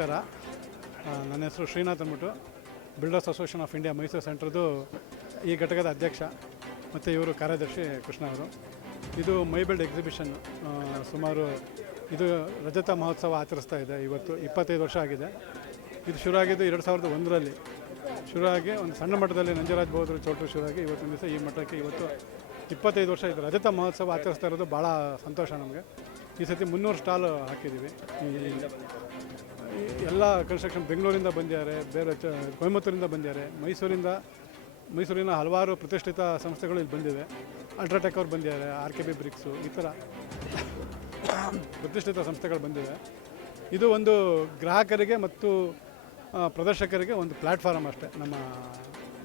ನಮಸ್ಕಾರ. ನನ್ನ ಹೆಸರು ಶ್ರೀನಾಥ್ ಅಂದ್ಬಿಟ್ಟು, builders association of India Mysuru ಸೆಂಟ್ರದ್ದು ಈ ಘಟಕದ ಅಧ್ಯಕ್ಷ ಮತ್ತು ಇವರು ಕಾರ್ಯದರ್ಶಿ ಕೃಷ್ಣ ಅವರು. ಇದು ಮೈ ಬಿಲ್ಡ್ ಎಕ್ಸಿಬಿಷನ್ ಸುಮಾರು ಇದು ರಜತ ಮಹೋತ್ಸವ ಆಚರಿಸ್ತಾ ಇದೆ. ಇವತ್ತು 25 ವರ್ಷ ಆಗಿದೆ. ಇದು ಶುರುವಾಗಿದ್ದು 2001ರಲ್ಲಿ ಶುರುವಾಗಿ ಒಂದು ಸಣ್ಣ ಮಟ್ಟದಲ್ಲಿ ನಂಜರಾಜ್ ಬಹದ್ದೂರ್ ಚೌಟ್ರಿ ಶುರುವಾಗಿ ಇವತ್ತಿನ ದಿವಸ ಈ ಮಟ್ಟಕ್ಕೆ ಇವತ್ತು 25 ವರ್ಷ ಇದು ರಜತ ಮಹೋತ್ಸವ ಆಚರಿಸ್ತಾ ಇರೋದು ಭಾಳ ಸಂತೋಷ ನಮಗೆ. ಈ ಸತಿ 300 ಸ್ಟಾಲ್ ಹಾಕಿದ್ದೀವಿ. ಈ ಎಲ್ಲ ಕನ್ಸ್ಟ್ರಕ್ಷನ್ ಬೆಂಗಳೂರಿಂದ ಬಂದಿದ್ದಾರೆ, ಬೇರೆ ಕೊಯಮತ್ತೂರಿಂದ ಬಂದಿದ್ದಾರೆ, ಮೈಸೂರಿನ ಹಲವಾರು ಪ್ರತಿಷ್ಠಿತ ಸಂಸ್ಥೆಗಳು ಇಲ್ಲಿ ಬಂದಿವೆ. ಅಲ್ಟ್ರಾಟೆಕ್ ಅವ್ರು ಬಂದಿದ್ದಾರೆ, RKB ಬ್ರಿಕ್ಸು, ಈ ಥರ ಪ್ರತಿಷ್ಠಿತ ಸಂಸ್ಥೆಗಳು ಬಂದಿವೆ. ಇದು ಒಂದು ಗ್ರಾಹಕರಿಗೆ ಮತ್ತು ಪ್ರದರ್ಶಕರಿಗೆ ಒಂದು ಪ್ಲ್ಯಾಟ್ಫಾರ್ಮ್ ಅಷ್ಟೇ.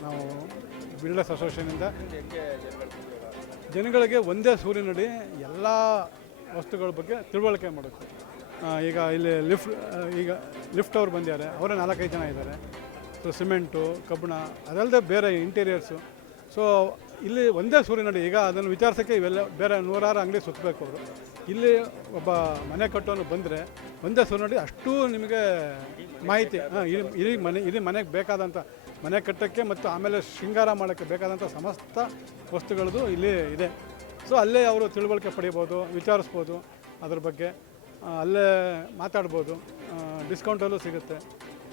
ನಾವು ಬಿಲ್ಡರ್ಸ್ ಅಸೋಸಿಯೇಷನಿಂದ ಜನಗಳಿಗೆ ಒಂದೇ ಸೂರಿನಡಿ ಎಲ್ಲ ವಸ್ತುಗಳ ಬಗ್ಗೆ ತಿಳುವಳಿಕೆ ಮಾಡೋದು. ಈಗ ಇಲ್ಲಿ ಲಿಫ್ಟ್ ಅವ್ರು ಬಂದಿದ್ದಾರೆ, ಅವರೇ 4-5 ಜನ ಇದ್ದಾರೆ. ಸೊ ಸಿಮೆಂಟು, ಕಬ್ಬಣ, ಅದಲ್ಲದೆ ಬೇರೆ ಇಂಟೀರಿಯರ್ಸು. ಸೊ ಇಲ್ಲಿ ಒಂದೇ ಸೂರಿನಡಿ, ಈಗ ಅದನ್ನು ವಿಚಾರಿಸೋಕ್ಕೆ ಇವೆಲ್ಲ ಬೇರೆ 100 ಅಂಗಡಿ ಸುತ್ತಬೇಕು ಅವರು. ಇಲ್ಲಿ ಒಬ್ಬ ಮನೆ ಕಟ್ಟೋನು ಬಂದರೆ ಒಂದೇ ಸೂರಿನಡಿ ಅಷ್ಟು ನಿಮಗೆ ಮಾಹಿತಿ, ಇಡೀ ಮನೆಗೆ ಬೇಕಾದಂಥ ಮನೆ ಕಟ್ಟೋಕ್ಕೆ ಮತ್ತು ಆಮೇಲೆ ಶೃಂಗಾರ ಮಾಡೋಕ್ಕೆ ಬೇಕಾದಂಥ ಸಮಸ್ತ ವಸ್ತುಗಳದ್ದು ಇಲ್ಲಿ ಇದೆ. ಸೊ ಅಲ್ಲೇ ಅವರು ತಿಳುವಳಿಕೆ ಪಡಿಬೋದು, ವಿಚಾರಿಸ್ಬೋದು, ಅದ್ರ ಬಗ್ಗೆ ಅಲ್ಲೇ ಮಾತಾಡ್ಬೋದು, ಡಿಸ್ಕೌಂಟಲ್ಲೂ ಸಿಗುತ್ತೆ.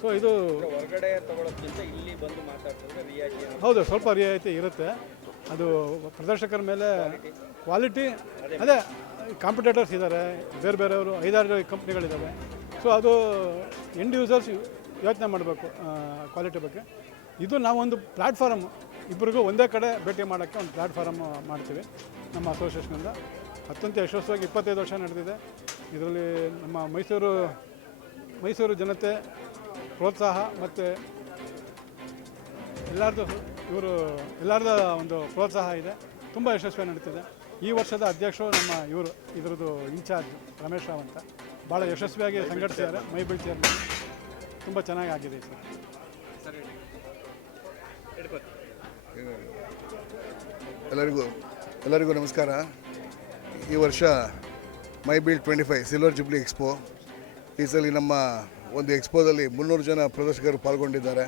ಸೊ ಇದು ಹೊರಗಡೆ ತಗೊಳ್ಳೋಕ್ಕಿಂತ ಇಲ್ಲಿ ಬಂದು ಮಾತಾಡ್ತಿದ್ರೆ ರಿಯಾಯಿತಿ, ಹೌದು, ಸ್ವಲ್ಪ ರಿಯಾಯಿತಿ ಇರುತ್ತೆ. ಅದು ಪ್ರದರ್ಶಕರ ಮೇಲೆ ಕ್ವಾಲಿಟಿ, ಅದೇ ಕಾಂಪಿಟೇಟರ್ಸ್ ಇದ್ದಾರೆ, ಬೇರೆಯವರು 5-6 ಕಂಪ್ನಿಗಳಿದ್ದಾವೆ. ಸೊ ಅದು ಎಂಡ್ ಯೂಸರ್ಸ್ ಯೋಚನೆ ಮಾಡಬೇಕು ಕ್ವಾಲಿಟಿ ಬಗ್ಗೆ. ಇದು ನಾವೊಂದು ಪ್ಲ್ಯಾಟ್ಫಾರಮ್, ಇಬ್ಬರಿಗೂ ಒಂದೇ ಕಡೆ ಭೇಟಿ ಮಾಡೋಕ್ಕೆ ಒಂದು ಪ್ಲ್ಯಾಟ್ಫಾರಮ್ ಮಾಡ್ತೀವಿ ನಮ್ಮ ಅಸೋಸಿಯೇಷನಿಂದ. ಅತ್ಯಂತ ಯಶಸ್ವಿಯಾಗಿ 25 ವರ್ಷ ನಡೆದಿದೆ. ಇದರಲ್ಲಿ ನಮ್ಮ ಮೈಸೂರು ಜನತೆ ಪ್ರೋತ್ಸಾಹ ಮತ್ತು ಎಲ್ಲರದ್ದು ಒಂದು ಪ್ರೋತ್ಸಾಹ ಇದೆ. ತುಂಬ ಯಶಸ್ವಿ ನಡೀತಿದೆ. ಈ ವರ್ಷದ ಅಧ್ಯಕ್ಷರು ನಮ್ಮ ಇದರದ್ದು ಇನ್ಚಾರ್ಜ್ ರಮೇಶ್ ರಾವ್ ಅಂತ ಭಾಳ ಯಶಸ್ವಿಯಾಗಿ ಸಂಘಟಿಸಿದ್ದಾರೆ. ಮೈ ಬಿಲ್ಡ್ ಚೇರ್ಮನ್ ತುಂಬ ಚೆನ್ನಾಗಿ ಆಗಿದೆ ಸರ್. ಎಲ್ಲರಿಗೂ ನಮಸ್ಕಾರ. ಈ ವರ್ಷ my build 25 silver jubilee expo. ಈ ಸಲ ನಮ್ಮ ಒಂದು ಎಕ್ಸ್ಪೋದಲ್ಲಿ 300 ಜನ ಪ್ರದರ್ಶಕರು ಪಾಲ್ಗೊಂಡಿದ್ದಾರೆ.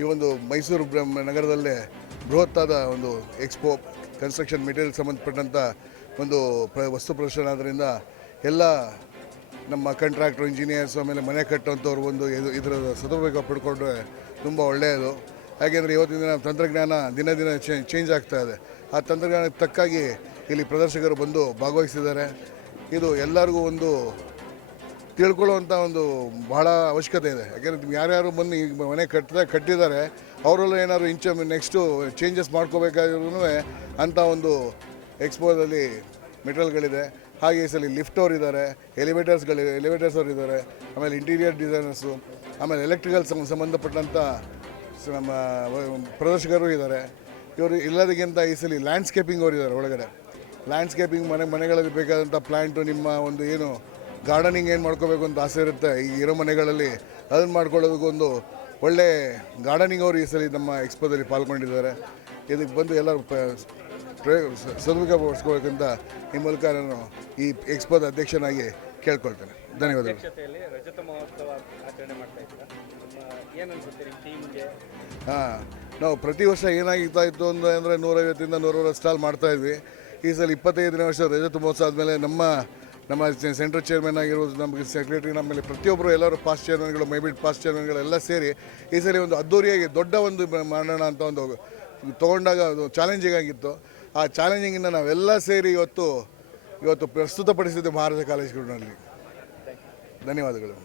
ಈ ಒಂದು ಮೈಸೂರು ನಗರದಲ್ಲೇ ಬೃಹತ್ತಾದ ಒಂದು ಎಕ್ಸ್ಪೋ, ಕನ್ಸ್ಟ್ರಕ್ಷನ್ ಮೆಟೀರಿಯಲ್ ಸಂಬಂಧಪಟ್ಟಂಥ ಒಂದು ವಸ್ತು ಪ್ರದರ್ಶನ ಆದ್ದರಿಂದ ಎಲ್ಲ ನಮ್ಮ ಕಾಂಟ್ರಾಕ್ಟ್ರು, ಇಂಜಿನಿಯರ್ಸ್, ಆಮೇಲೆ ಮನೆ ಕಟ್ಟುವಂಥವ್ರು ಇದರ ಸದುಪಯೋಗ ಪಡ್ಕೊಂಡ್ರೆ ತುಂಬ ಒಳ್ಳೆಯದು. ಯಾಕೆಂದರೆ ಇವತ್ತಿನ ದಿನ ತಂತ್ರಜ್ಞಾನ ದಿನ ಚೇಂಜ್ ಆಗ್ತಾ ಇದೆ. ಆ ತಂತ್ರಜ್ಞಾನಕ್ಕೆ ತಕ್ಕಾಗಿ ಇಲ್ಲಿ ಪ್ರದರ್ಶಕರು ಬಂದು ಭಾಗವಹಿಸಿದ್ದಾರೆ. ಇದು ಎಲ್ಲರಿಗೂ ಒಂದು ತಿಳ್ಕೊಳ್ಳುವಂಥ ಒಂದು ಬಹಳ ಅವಶ್ಯಕತೆ ಇದೆ. ಯಾಕೆಂದರೆ ಯಾರ್ಯಾರು ಬಂದು ಈ ಮನೆ ಕಟ್ಟಿದ್ದಾರೆ ಅವರೆಲ್ಲ ಏನಾದ್ರು ನೆಕ್ಸ್ಟು ಚೇಂಜಸ್ ಮಾಡ್ಕೋಬೇಕಾದ್ರೂ ಅಂಥ ಒಂದು ಎಕ್ಸ್ಪೋದಲ್ಲಿ ಮೆಟೀರಿಯಲ್ಗಳಿದೆ. ಹಾಗೆ ಈ ಸಲ ಲಿಫ್ಟ್ ಅವ್ರು ಇದ್ದಾರೆ, ಎಲಿವೇಟರ್ಸ್ ಅವ್ರು ಇದ್ದಾರೆ, ಆಮೇಲೆ ಇಂಟೀರಿಯರ್ ಡಿಸೈನರ್ಸು, ಆಮೇಲೆ ಎಲೆಕ್ಟ್ರಿಕಲ್ ಸಂಬಂಧಪಟ್ಟಂಥ ನಮ್ಮ ಪ್ರದರ್ಶಕರು ಇದ್ದಾರೆ. ಇವರು ಇಲ್ಲದಕ್ಕಿಂತ ಈ ಸಲ ಲ್ಯಾಂಡ್ಸ್ಕೇಪಿಂಗ್ ಅವರು ಇದ್ದಾರೆ. ಒಳಗಡೆ ಲ್ಯಾಂಡ್ಸ್ಕೇಪಿಂಗ್ ಮನೆಗಳಲ್ಲಿ ಬೇಕಾದಂಥ ಪ್ಲ್ಯಾಂಟು, ನಿಮ್ಮ ಒಂದು ಏನು ಗಾರ್ಡನಿಂಗ್ ಏನು ಮಾಡ್ಕೋಬೇಕು ಅಂತ ಆಸೆ ಇರುತ್ತೆ ಈ ಇರೋ ಮನೆಗಳಲ್ಲಿ, ಅದನ್ನು ಮಾಡ್ಕೊಳ್ಳೋದಕ್ಕೊಂದು ಒಳ್ಳೆ ಗಾರ್ಡನಿಂಗ್ ಅವರು ಈ ಸಲ ನಮ್ಮ ಎಕ್ಸ್ಪೋದಲ್ಲಿ ಪಾಲ್ಗೊಂಡಿದ್ದಾರೆ. ಇದಕ್ಕೆ ಬಂದು ಎಲ್ಲರೂ ಸದುಪಯೋಗಪಡಿಸ್ಕೋಬೇಕಂತ ಈ ಮೂಲಕ ನಾನು ಈ ಎಕ್ಸ್ಪೋದ ಅಧ್ಯಕ್ಷನಾಗಿ ಕೇಳ್ಕೊಳ್ತೇನೆ. ಧನ್ಯವಾದಗಳು. ರಜತ ಮಹೋತ್ಸವ ಆಚರಣೆ ಮಾಡ್ತಾ ಇದ್ದೀರಾ, ಏನನ್ಸುತ್ತೆ ಟೀಮ್ಗೆ? ನಾವು ಪ್ರತಿ ವರ್ಷ ಏನಾಗ್ತಾ ಇತ್ತು ಅಂದರೆ 150ರಿಂದ 160 ಸ್ಟಾಲ್ ಮಾಡ್ತಾಯಿದ್ವಿ. ಈ ಸಲ 25ನೇ ವರ್ಷ ರಜತ ಮಹೋತ್ಸವ ಆದಮೇಲೆ ನಮ್ಮ ಸೆಂಟ್ರಲ್ ಚೇರ್ಮನ್ ಆಗಿರ್ಬೋದು, ನಮಗೆ ಸೆಕ್ರೆಟರಿ, ನಮ್ಮಲ್ಲಿ ಪ್ರತಿಯೊಬ್ಬರು ಎಲ್ಲರೂ ಪಾಸ್ಟ್ ಚೇರ್ಮನ್ಗಳು, ಮೈ ಬಿಲ್ಡ್ ಪಾಸ್ಟ್ ಚೇರ್ಮನ್ಗಳೆಲ್ಲ ಸೇರಿ ಈ ಸಲ ಒಂದು ಅದ್ದೂರಿಯಾಗಿ ದೊಡ್ಡ ಒಂದು ಮಾಡೋಣ ಅಂತ ಒಂದು ತೊಗೊಂಡಾಗ ಅದು ಚಾಲೆಂಜಿಂಗ್ ಆಗಿತ್ತು. ಆ ಚಾಲೆಂಜಿಂಗಿಂದ ನಾವೆಲ್ಲ ಸೇರಿ ಇವತ್ತು ಪ್ರಸ್ತುತಪಡಿಸಿದ್ದು ಮಹಾರಾಜ ಕಾಲೇಜ್ ಗ್ರೌಂಡ್ನಲ್ಲಿ. ಧನ್ಯವಾದಗಳು.